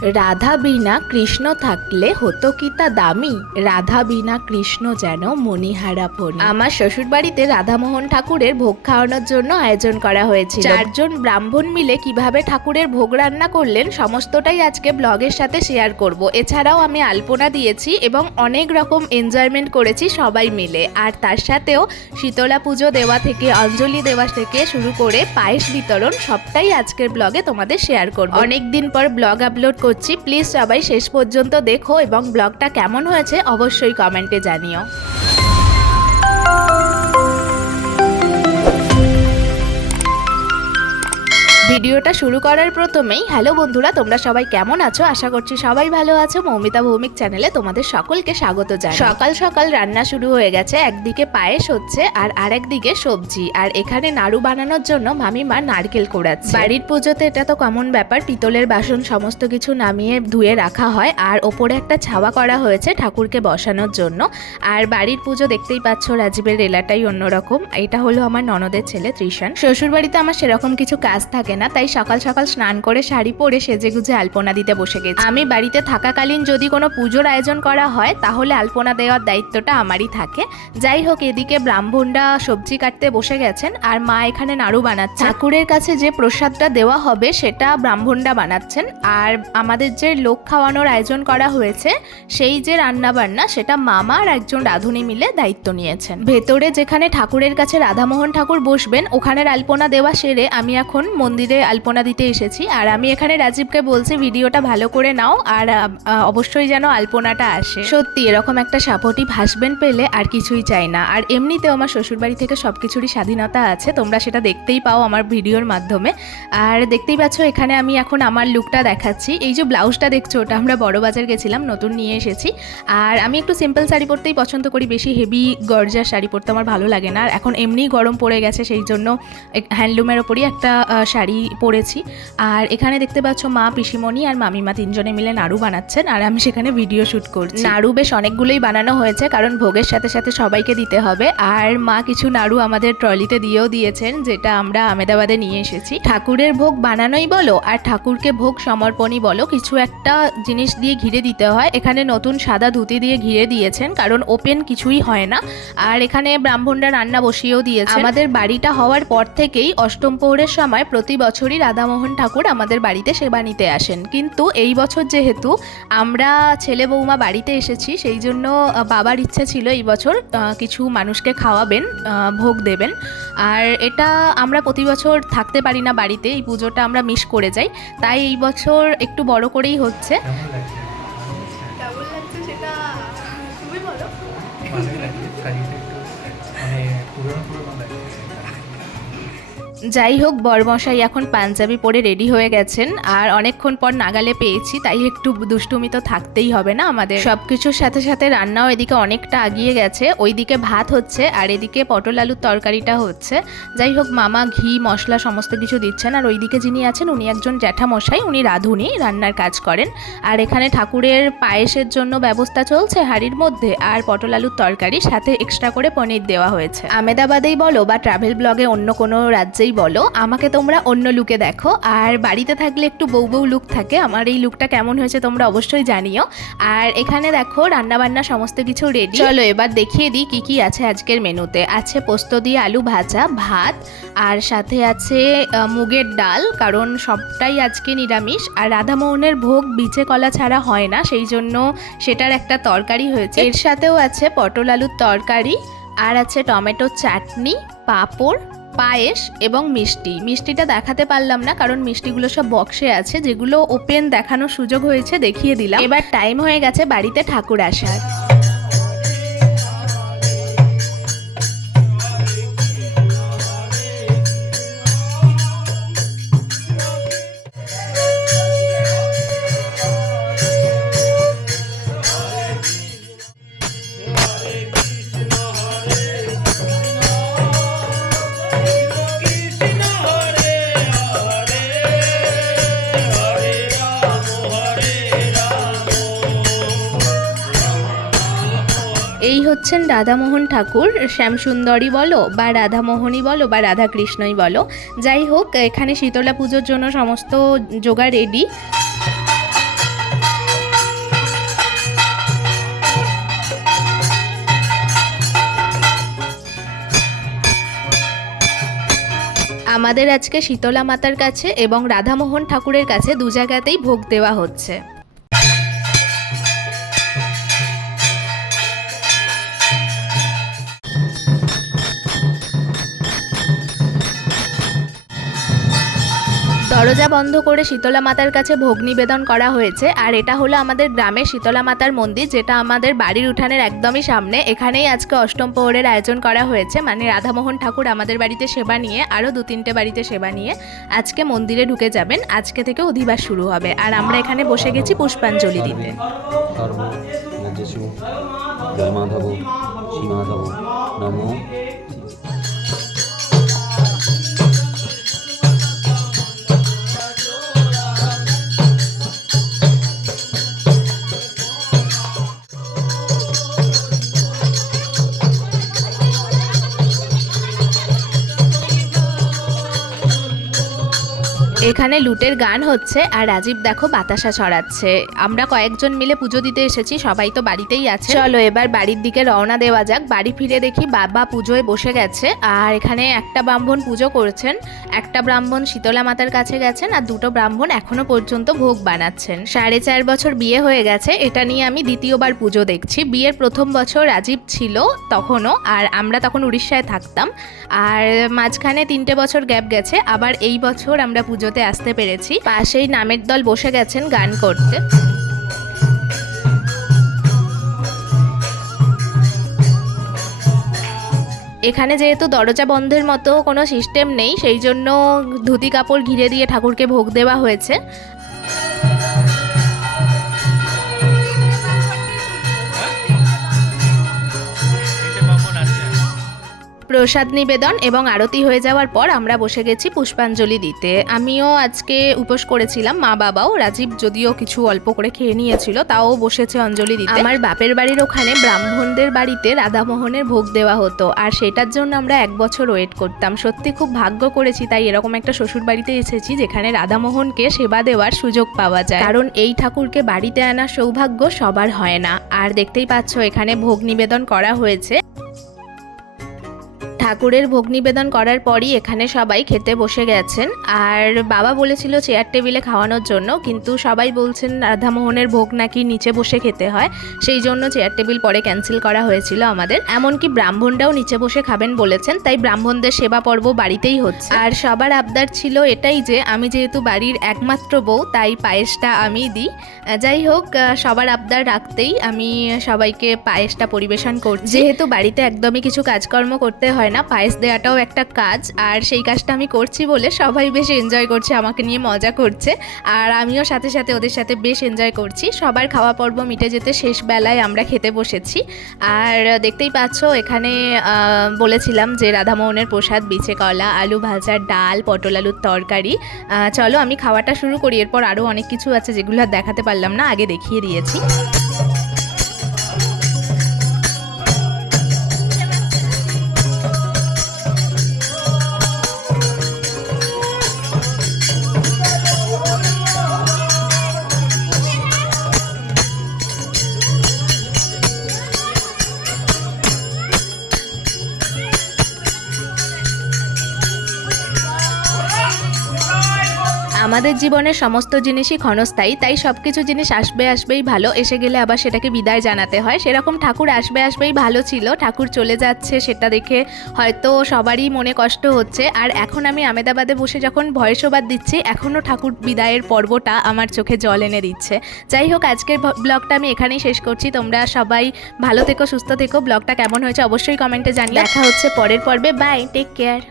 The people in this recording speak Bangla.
রাধা বিনা কৃষ্ণ থাকলে হতো কি তা দামি, রাধা বিনা কৃষ্ণ যেন মণিহারা ফণি। আমার শ্বশুর বাড়িতে রাধামোহন ঠাকুরের ভোগ খাওয়ানোর জন্য আয়োজন করা হয়েছিল। 4 জন ব্রাহ্মণ মিলে কিভাবে ঠাকুরের ভোগ রান্না করলেন সমস্তটাই আজকে ব্লগের সাথে শেয়ার করব। এছাড়াও আমি আলপনা দিয়েছি এবং অনেক রকম এনজয়মেন্ট করেছি সবাই মিলে। আর তার সাথেও শীতলা পুজো দেওয়া থেকে অঞ্জলি দেওয়া থেকে শুরু করে পায়েস বিতরণ সবটাই আজকের ব্লগে তোমাদের শেয়ার করব। অনেকদিন পর ব্লগ আপলোড করছি, প্লিজ সবাই শেষ পর্যন্ত দেখো এবং ব্লগটা কেমন হয়েছে অবশ্যই কমেন্টে জানিও। ভিডিওটা শুরু করার প্রথমেই হ্যালো বন্ধুরা, তোমরা সবাই কেমন আছো? আশা করছি সবাই ভালো আছো। মৌমিতা ভৌমিক চ্যানেলে তোমাদের সকলকে স্বাগত জানাই। সকাল সকাল রান্না শুরু হয়ে গেছে। একদিকে পায়েস হচ্ছে আর আরেকদিকে সবজি। আর এখানে নাড়ু বানানোর জন্য মামিমা নারকেল কোড়াচ্ছে। বাড়ির পুজোতে এটা তো কমন ব্যাপার, পিতলের বাসন সমস্ত কিছু নামিয়ে ধুয়ে রাখা হয় আর ওপরে একটা ছাওয়া করা হয়েছে ঠাকুরকে বসানোর জন্য। আর বাড়ির পুজো দেখতেই পাচ্ছ, রাজীবের রেলাটাই অন্যরকম। এটা হলো আমার ননদের ছেলে ত্রিশান। শ্বশুর বাড়িতে আমার সেরকম কিছু কাজ থাকে না, তাই সকাল সকাল স্নান করে শাড়ি পরে সেজেগুজে আলপনা দিতে বসে গেছি। আমি বাড়িতে থাকাকালীন যদি কোনো পুজোর আয়োজন করা হয় তাহলে আলপনা দেওয়ার দায়িত্বটা আমারই থাকে। যাই হোক, এদিকে ব্রাহ্মণরা সবজি কাটতে বসে গেছেন আর মা এখানে নাড়ু বানাচ্ছে। ঠাকুরের কাছে যে প্রসাদটা দেওয়া হবে সেটা ব্রাহ্মণরা বানাচ্ছেন। আর আমাদের যে লোক খাওয়ানোর আয়োজন করা হয়েছে সেই যে রান্না বান্না সেটা মামা আর একজন রাঁধুনি মিলে দায়িত্ব নিয়েছেন। ভেতরে যেখানে ঠাকুরের কাছে রাধামোহন ঠাকুর বসবেন ওখানের আলপনা দেওয়া সেরে আমি এখন মন্দিরে আলপনা দিতে এসেছি। আর আমি এখানে রাজীবকে বলছি ভিডিওটা ভালো করে নাও আর অবশ্যই যেন আলপনাটা আসে। সত্যি এরকম একটা সাপোর্টিভ হাজবেন্ড পেলে আর কিছুই চাই না। আর এমনিতেও আমার শ্বশুরবাড়ি থেকে সবকিছুরই স্বাধীনতা আছে, তোমরা সেটা দেখতেই পাও আমার ভিডিওর মাধ্যমে। আর দেখতেই পাচ্ছ এখানে আমি এখন আমার লুকটা দেখাচ্ছি। এই যে ব্লাউজটা দেখছো ওটা আমরা বড়বাজার গেছিলাম, নতুন নিয়ে এসেছি। আর আমি একটু সিম্পল শাড়ি পরতেই পছন্দ করি, বেশি হেভি গর্জাস শাড়ি পরতে আমার ভালো লাগে না। আর এখন এমনিই গরম পড়ে গেছে, সেই জন্য হ্যান্ডলুমের ওপরই একটা শাড়ি পরেছি। আর এখানে দেখতে পাচ্ছ মা, পিসিমণি আর মামিমা তিনজনে মিলে নাড়ু বানাচ্ছেন আর আমি সেখানে ভিডিও শুট করছি। নাড়ু বেশ অনেকগুলোই বানানো হয়েছে কারণ ভোগের সাথে সাথে সবাইকে দিতে হবে। আর মা কিছু নাড়ু আমাদের ট্রলিতে দিয়েও দিয়েছেন, যেটা আমরা আহমেদাবাদে নিয়ে এসেছি। ঠাকুরের ভোগ বানানোই বলো আর ঠাকুরকে ভোগ সমর্পণই বলো, কিছু একটা জিনিস দিয়ে ঘিরে দিতে হয়। এখানে নতুন সাদা ধুতি দিয়ে ঘিরে দিয়েছেন কারণ ওপেন কিছুই হয় না। আর এখানে ব্রাহ্মণরা রান্না বসিয়েও দিয়েছে। আমাদের বাড়িটা হওয়ার পর থেকেই অষ্টম প্রহরের সময় প্রতি বছরই রাধামোহন ঠাকুর আমাদের বাড়িতে সেবা নিতে আসেন। কিন্তু এই বছর যেহেতু আমরা ছেলে বৌমা বাড়িতে এসেছি সেই জন্য বাবার ইচ্ছে ছিল এই বছর কিছু মানুষকে খাওয়াবেন, ভোগ দেবেন। আর এটা আমরা প্রতি বছর থাকতে পারি না বাড়িতে, এই পুজোটা আমরা মিস করে যাই, তাই এই বছর একটু বড় করেই হচ্ছে। কেমন লাগছে সেটা তুমি বলো। যাই হোক, বরমশাই এখন পাঞ্জাবি পরে রেডি হয়ে গেছেন আর অনেকক্ষণ পর নাগালে পেয়েছি, তাই একটু দুষ্টুমি তো থাকতেই হবে না আমাদের। সবকিছুর সাথে সাথে রান্নাও এদিকে অনেকটা আগিয়ে গেছে। ওইদিকে ভাত হচ্ছে আর এদিকে পটল আলুর তরকারিটা হচ্ছে। যাই হোক, মামা ঘি মশলা সমস্ত কিছু দিচ্ছেন। আর ওইদিকে যিনি আছেন উনি একজন জ্যাঠামশাই, উনি রাঁধুনি, রান্নার কাজ করেন। আর এখানে ঠাকুরের পায়েসের জন্য ব্যবস্থা চলছে হাঁড়ির মধ্যে। আর পটল আলুর তরকারি সাথে এক্সট্রা করে পনির দেওয়া হয়েছে। আহমেদাবাদেই বলো বা ট্রাভেল ব্লগে অন্য কোনো রাজ্যেই বলো, আমাকে তোমরা অন্য লুকে দেখো। আর বাড়িতে থাকলে একটু বউ বউ লুক থাকে। আমার এই লুকটা কেমন হয়েছে তোমরা অবশ্যই জানিও। আর এখানে দেখো রান্নাবান্না সমস্ত কিছু রেডি। চলো এবার দেখিয়ে দিই কি কি আছে আজকের মেনুতে। আছে পোস্ত দিয়ে আলু ভাজা, ভাত, আর সাথে আছে মুগের ডাল, কারণ সবটাই আজকে নিরামিষ। আর রাধামোহনের ভোগ বিচে কলা ছাড়া হয় না, সেই জন্য সেটার একটা তরকারি হয়েছে। এর সাথেও আছে পটল আলুর তরকারি, আর আছে টমেটো চাটনি, পাঁপড়, পায়েস এবং মিষ্টি। মিষ্টিটা দেখাতে পারলাম না কারণ মিষ্টিগুলো সব বক্সে আছে, যেগুলো ওপেন দেখানোর সুযোগ হয়েছে দেখিয়ে দিলাম। এবার টাইম হয়ে গেছে বাড়িতে ঠাকুর আসার। এই হচ্ছেন রাধামোহন ঠাকুর। শ্যামসুন্দরী বলো বা রাধামোহনই বলো বা রাধাকৃষ্ণই বলো, যাই হোক এখানে শীতলা পুজোর জন্য সমস্ত জোগাড় রেডি। আমাদের আজকে শীতলা মাতার কাছে এবং রাধামোহন ঠাকুরের কাছে দু জায়গাতেই ভোগ দেওয়া হচ্ছে। দরজা বন্ধ করে শীতলা মাতার কাছে ভোগ নিবেদন করা হয়েছে। আর এটা হলো আমাদের গ্রামের শীতলা মাতার মন্দির, যেটা আমাদের বাড়ির উঠানের একদমই সামনে। এখানেই আজকে অষ্টম প্রহরের আয়োজন করা হয়েছে, মানে রাধামোহন ঠাকুর আমাদের বাড়িতে সেবা নিয়ে আরও 2-3টে বাড়িতে সেবা নিয়ে আজকে মন্দিরে ঢুকে যাবেন। আজকে থেকে অধিবাস শুরু হবে আর আমরা এখানে বসে গেছি পুষ্পাঞ্জলি দিতে। এখানে লুটের গান হচ্ছে আর রাজীব দেখো বাতাসা ছড়াচ্ছে। আমরা কয়েকজন মিলে পুজো দিতে এসেছি, সবাই তো বাড়িতেই আছে। চলো এবার বাড়ির দিকে রওনা দেওয়া যাক। বাড়ি ফিরে দেখি বাবা পুজোয় বসে গেছে আর এখানে একটা ব্রাহ্মণ পুজো করছেন, একটা ব্রাহ্মণ শীতলা মাতার কাছে গেছেন আর 2টো ব্রাহ্মণ এখনো পর্যন্ত ভোগ বানাচ্ছেন। 4.5 বছর বিয়ে হয়ে গেছে, এটা নিয়ে আমি দ্বিতীয়বার পুজো দেখছি। বিয়ের প্রথম বছর রাজীব ছিল তখনও, আর আমরা তখন উড়িষ্যায় থাকতাম। আর মাঝখানে 3টে বছর গ্যাপ গেছে, আবার এই বছর আমরা পুজোতে আসতে পেরেছি। পাশেই নামের দল বসে গেছেন গান করতে। এখানে যেহেতু দরজা বন্ধের মতো কোনো সিস্টেম নেই, সেই জন্য ধুতি কাপড় ঘিরে দিয়ে ঠাকুরকে ভোগ দেওয়া হয়েছে। প্রসাদ নিবেদন এবং আরতি হয়ে যাওয়ার পর আমরা বসে গেছি পুষ্পাঞ্জলি দিতে। আমিও আজকে উপোস করেছিলাম, মা বাবাও। রাজীব যদিও কিছু অল্প করে খেয়ে নিয়েছিল, তাও বসেছে অঞ্জলি দিতে। আমার বাপের বাড়ির ওখানে ব্রাহ্মণদের বাড়িতে রাধামোহনের ভোগ দেওয়া হতো, আর সেটার জন্য আমরা 1 বছর ওয়েট করতাম। সত্যি খুব ভাগ্য করেছি তাই এরকম একটা শ্বশুর বাড়িতে এসেছি যেখানে রাধামোহনকে সেবা দেওয়ার সুযোগ পাওয়া যায়, কারণ এই ঠাকুরকে বাড়িতে আনার সৌভাগ্য সবার হয় না। আর দেখতেই পাচ্ছ এখানে ভোগ নিবেদন করা হয়েছে। ঠাকুরের ভোগ নিবেদন করার পরই এখানে সবাই খেতে বসে গেছেন। আর বাবা বলেছিল চেয়ার টেবিলে খাওয়ানোর জন্য, কিন্তু সবাই বলছেন রাধামোহনের ভোগ নাকি নিচে বসে খেতে হয়, সেই জন্য চেয়ার টেবিল পরে ক্যান্সেল করা হয়েছিল আমাদের। এমনকি ব্রাহ্মণরাও নিচে বসে খাবেন বলেছেন, তাই ব্রাহ্মণদের সেবা পর্ব বাড়িতেই হচ্ছে। আর সবার আবদার ছিল এটাই যে আমি যেহেতু বাড়ির একমাত্র বউ, তাই পায়েসটা আমি দিই। যাই হোক, সবার আবদার রাখতেই আমি সবাইকে পায়েসটা পরিবেশন করছি। যেহেতু বাড়িতে একদমই কিছু কাজকর্ম করতে হয় না, পায়েস দেওয়াটাও একটা কাজ, আর সেই কাজটা আমি করছি বলে সবাই বেশ এনজয় করছে, আমাকে নিয়ে মজা করছে। আর আমিও সাথে সাথে ওদের সাথে বেশ এনজয় করছি। সবার খাওয়া পর্ব মিটে যেতে শেষ বেলায় আমরা খেতে বসেছি। আর দেখতেই পাচ্ছ এখানে বলেছিলাম যে রাধামোহনের প্রসাদ, বিছে কলা, আলু ভাজা, ডাল, পটল আলুর তরকারি। চলো আমি খাওয়াটা শুরু করি, এরপর আরও অনেক কিছু আছে যেগুলো আর দেখাতে পারলাম না, আগে দেখিয়ে দিয়েছি। আমাদের জীবনের সমস্ত জিনিসই ক্ষণস্থায়ী, তাই সবকিছু জিনিস আসবেই ভালো, এসে গেলে আবার সেটাকে বিদায় জানাতে হয়। সেরকম ঠাকুর আসবেই ভালো ছিল, ঠাকুর চলে যাচ্ছে সেটা দেখে হয়তো সবারই মনে কষ্ট হচ্ছে। আর এখন আমি আমেদাবাদে বসে যখন ভয়েস ওভার দিচ্ছি, এখনও ঠাকুর বিদায়ের পর্বটা আমার চোখে জল এনে দিচ্ছে। যাই হোক, আজকের ব্লগটা আমি এখানেই শেষ করছি। তোমরা সবাই ভালো থেকো, সুস্থ থেকো। ব্লগটা কেমন হয়েছে অবশ্যই কমেন্টে জানিও। দেখা হচ্ছে পরের পর্বে। Bye, take care.